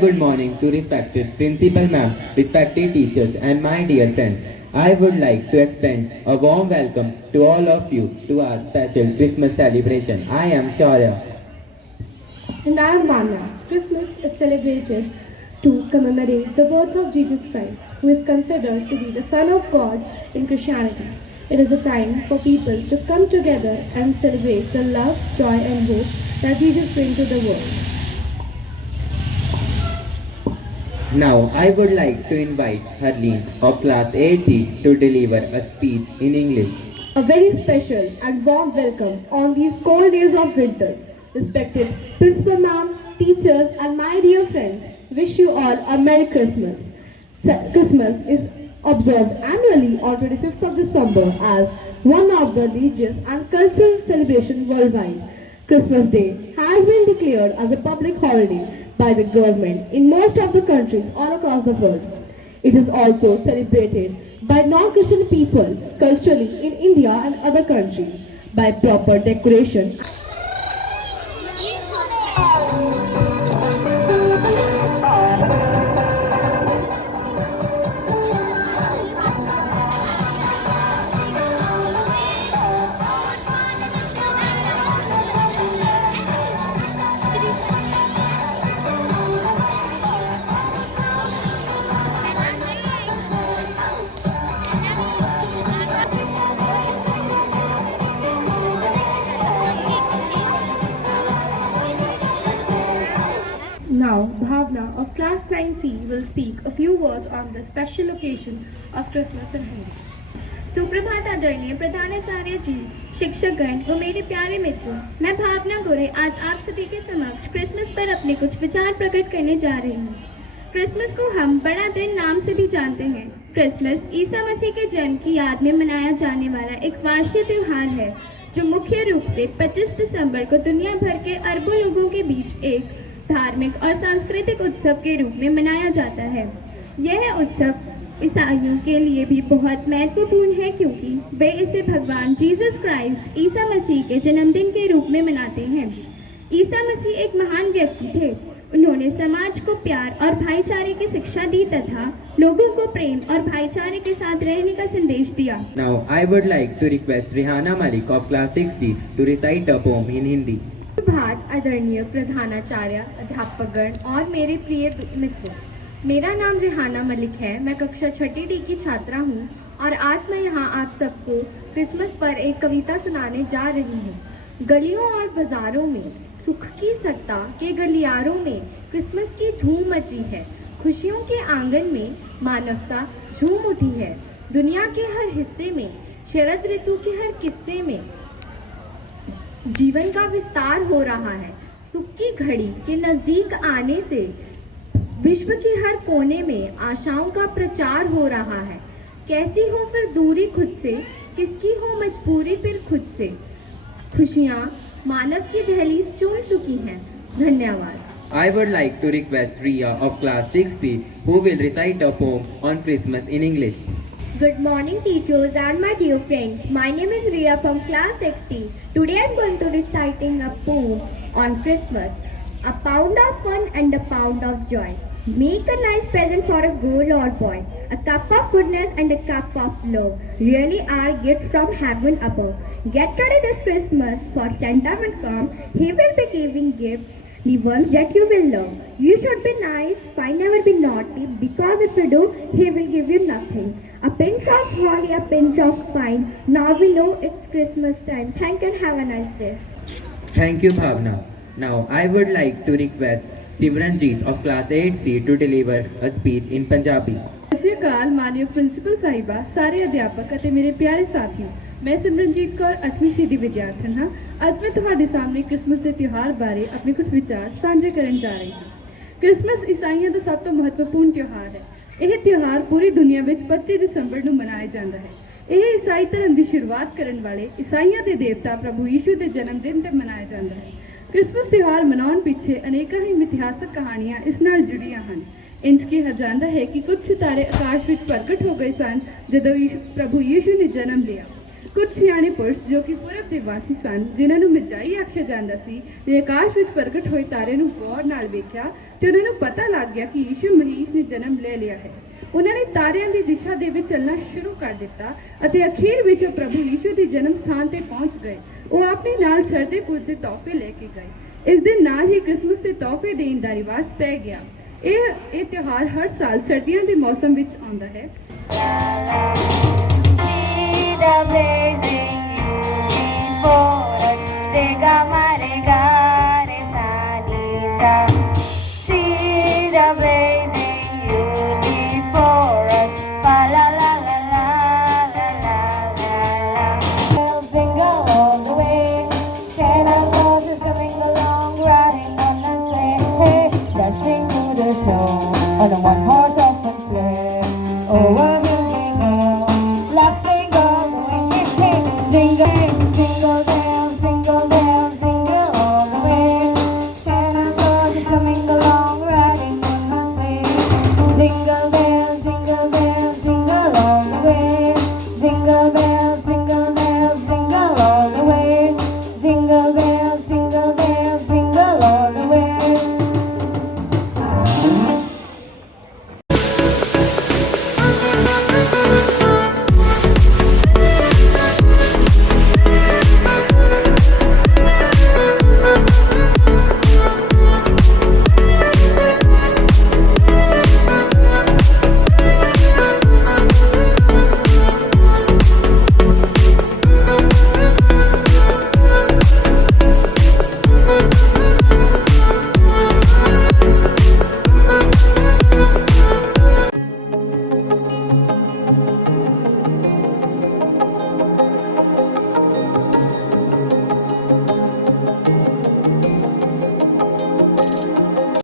Good morning to respected principal ma'am, respected teachers and my dear friends. I would like to extend a warm welcome to all of you to our special Christmas celebration. I am Shaurya. And I am Vanya. Christmas is celebrated to commemorate the birth of Jesus Christ, who is considered to be the Son of God in Christianity. It is a time for people to come together and celebrate the love, joy, and hope that Jesus brings to the world. Now I would like to invite Harleen of class 8D to deliver a speech in English. A very special and warm welcome on these cold days of winters. Respected Principal Ma'am, teachers, and my dear friends, wish you all a Merry Christmas. Christmas is observed annually on 25th of December as one of the religious and cultural celebrations worldwide. Christmas Day has been declared as a public holiday by the government in most of the countries all across the world. It is also celebrated by non-Christian people culturally in India and other countries by proper decoration. Now, Bhavna of class 9C will speak a few words on the special occasion of Christmas in Hindi. सुप्रभात आदरणीय प्रधानाचार्य जी, शिक्षकगण व मेरे प्यारे मित्रों, मैं भावना गोरे आज आप सभी के समक्ष क्रिसमस पर अपने कुछ विचार प्रकट करने जा रही हूँ। क्रिसमस को हम बड़ा दिन नाम से भी जानते हैं। क्रिसमस ईसा मसीह के जन्म की याद में मनाया जाने वाला एक वार्षिक त्योहार है, जो मुख्य रूप से 25 दिसंबर को दुनिया भर के अरबों लोगों के बीच एक धार्मिक और सांस्कृतिक उत्सव के रूप में मनाया जाता है। यह उत्सव ईसाइयों के लिए भी बहुत महत्वपूर्ण है, क्योंकि वे इसे भगवान जीसस क्राइस्ट ईसा मसीह के जन्मदिन के रूप में मनाते हैं। ईसा मसीह एक महान व्यक्ति थे। उन्होंने समाज को प्यार और भाईचारे की शिक्षा दी तथा लोगों को प्रेम और भाईचारे के साथ रहने का संदेश दिया। Now I would like to request Rihana Malik of class 6D to recite a poem in Hindi. सुप्रभात आदरणीय प्रधानाचार्य, अध्यापकगण और मेरे प्रिय मित्रों, मेरा नाम रिहाना मलिक है। मैं कक्षा 6ठी डी की छात्रा हूँ और आज मैं यहाँ आप सबको क्रिसमस पर एक कविता सुनाने जा रही हूँ। गलियों और बाजारों में सुख की सत्ता के गलियारों में क्रिसमस की धूम मची है। खुशियों के आंगन में मानवता झूम उठी है। दुनिया के हर हिस्से में, शरद ऋतु के हर किस्से में जीवन का विस्तार हो रहा है। सुख की घड़ी के नजदीक आने से विश्व के हर कोने में आशाओं का प्रचार हो रहा है। कैसी हो फिर दूरी खुद से, किसकी हो मजबूरी फिर खुद से। खुशियाँ मानव की दहलीज चूम चुकी हैं। धन्यवाद। I would like to request Riya of class 6D who will recite a poem on Christmas in English. Good morning teachers and my dear friends. My name is Riya from class 6D. Today I am going to reciting a poem on Christmas. A pound of fun and a pound of joy. Make a nice present for a girl or boy. A cup of goodness and a cup of love really are gifts from heaven above. Get ready this Christmas, for Santa will come. He will be giving gifts, the ones that you will love. You should be nice, fine, never be naughty, because if you do, he will give you nothing. A pinch of holly, a pinch of pine. Now we know it's Christmas time. Thank you and have a nice day. Thank you, Bhavna. Now I would like to request Simranjeet of class 8C to deliver a speech in Punjabi. ਸਤਿ ਸ਼੍ਰੀ ਅਕਾਲ ਮਾਨਯ principal ਸਾਹਿਬਾ, ਸਾਰੇ ਅਧਿਆਪਕ ਅਤੇ ਮੇਰੇ ਪਿਆਰੇ ਸਾਥੀਓ। ਮੈਂ ਸਿਮਰਨਜੀਤ ਕੌਰ 8ਵੀਂ ਸੀ ਦੀ ਵਿਦਿਆਰਥਣ ਹਾਂ। ਅੱਜ ਮੈਂ ਤੁਹਾਡੇ ਸਾਹਮਣੇ ਕ੍ਰਿਸਮਸ ਦੇ ਤਿਉਹਾਰ ਬਾਰੇ ਆਪਣੇ ਕੁਝ ਵਿਚਾਰ ਸਾਂਝੇ ਕਰਨ ਜਾ ਰਹੀ ਹਾਂ। ਕ੍ਰਿਸਮਸ ਈਸਾਈਆਂ ਦਾ ਸਭ ਤੋਂ ਮਹੱਤਵਪੂਰਨ ਤਿਉਹਾਰ ਹੈ। ਇਹ ਤਿਉਹਾਰ ਪੂਰੀ ਦੁਨੀਆ ਵਿੱਚ 25 ਦਸੰਬਰ ਨੂੰ ਮਨਾਇਆ ਜਾਂਦਾ ਹੈ। ਇਹ ਈਸਾਈ ਧਰਮ ਦੀ ਸ਼ੁਰੂਆਤ ਕਰਨ ਵਾਲੇ ਈਸਾਈਆਂ ਦੇ ਦੇਵਤਾ ਪ੍ਰਭੂ ਯੀਸ਼ੂ ਦੇ ਜਨਮ ਦਿਨ ਤੇ ਮਨਾਇਆ ਜਾਂਦਾ ਹੈ। ਕ੍ਰਿਸਮਸ ਤਿਉਹਾਰ ਮਨਾਉਣ ਪਿੱਛੇ ਅਨੇਕਾਂ ਹੀ ਇਤਿਹਾਸਕ ਕਹਾਣੀਆਂ ਇਸ ਨਾਲ ਜੁੜੀਆਂ ਹਨ। ਇੰਜ ਕਿਹਾ ਜਾਂਦਾ ਹੈ ਕਿ ਕੁਝ ਸਿਤਾਰੇ ਆਕਾਸ਼ ਵਿੱਚ ਪ੍ਰਗਟ ਹੋ ਗਏ ਸਨ ਜਦੋਂ ਪ੍ਰਭੂ ਯੀਸ਼ੂ ਨੇ ਜਨਮ ਲਿਆ। ਕੁਝ ਸਿਆਣੇ ਪੁਰਸ਼ ਜੋ ਕਿ ਪੂਰਬ ਦੇ ਵਾਸੀ ਸਨ, ਜਿਨ੍ਹਾਂ ਨੂੰ ਮਜਾਈ ਆਖਿਆ ਜਾਂਦਾ ਸੀ, ਨੇ ਆਕਾਸ਼ ਵਿੱਚ ਪ੍ਰਗਟ ਹੋਏ ਤਾਰੇ ਨੂੰ ਗੌਰ ਨਾਲ ਵੇਖਿਆ ਤੇ ਉਹਨਾਂ ਨੂੰ ਪਤਾ ਲੱਗ ਗਿਆ ਕਿ ਯਿਸੂ ਮਸੀਹ ਨੇ ਜਨਮ ਲੈ ਲਿਆ ਹੈ। ਉਹਨਾਂ ਨੇ ਤਾਰਿਆਂ ਦੀ ਦਿਸ਼ਾ ਦੇ ਵਿੱਚ ਚੱਲਣਾ ਸ਼ੁਰੂ ਕਰ ਦਿੱਤਾ ਅਤੇ ਅਖੀਰ ਵਿੱਚ ਉਹ ਪ੍ਰਭੂ ਯਿਸੂ ਦੇ ਜਨਮ ਸਥਾਨ ਤੇ ਪਹੁੰਚ ਗਏ। ਉਹ ਆਪਣੇ ਨਾਲ ਸਰਦੇ ਪੁਰਦੇ ਤੋਹਫੇ ਲੈ ਕੇ ਗਏ। ਇਸ ਦੇ ਨਾਲ ਹੀ ਕ੍ਰਿਸਮਸ ਦੇ ਤੋਹਫੇ ਦੇਣ ਦਾ ਰਿਵਾਜ ਪੈ ਗਿਆ। ਇਹ ਤਿਉਹਾਰ ਹਰ ਸਾਲ ਸਰਦੀਆਂ ਦੇ ਮੌਸਮ ਵਿੱਚ ਆਉਂਦਾ ਹੈ। See the blazing uniform.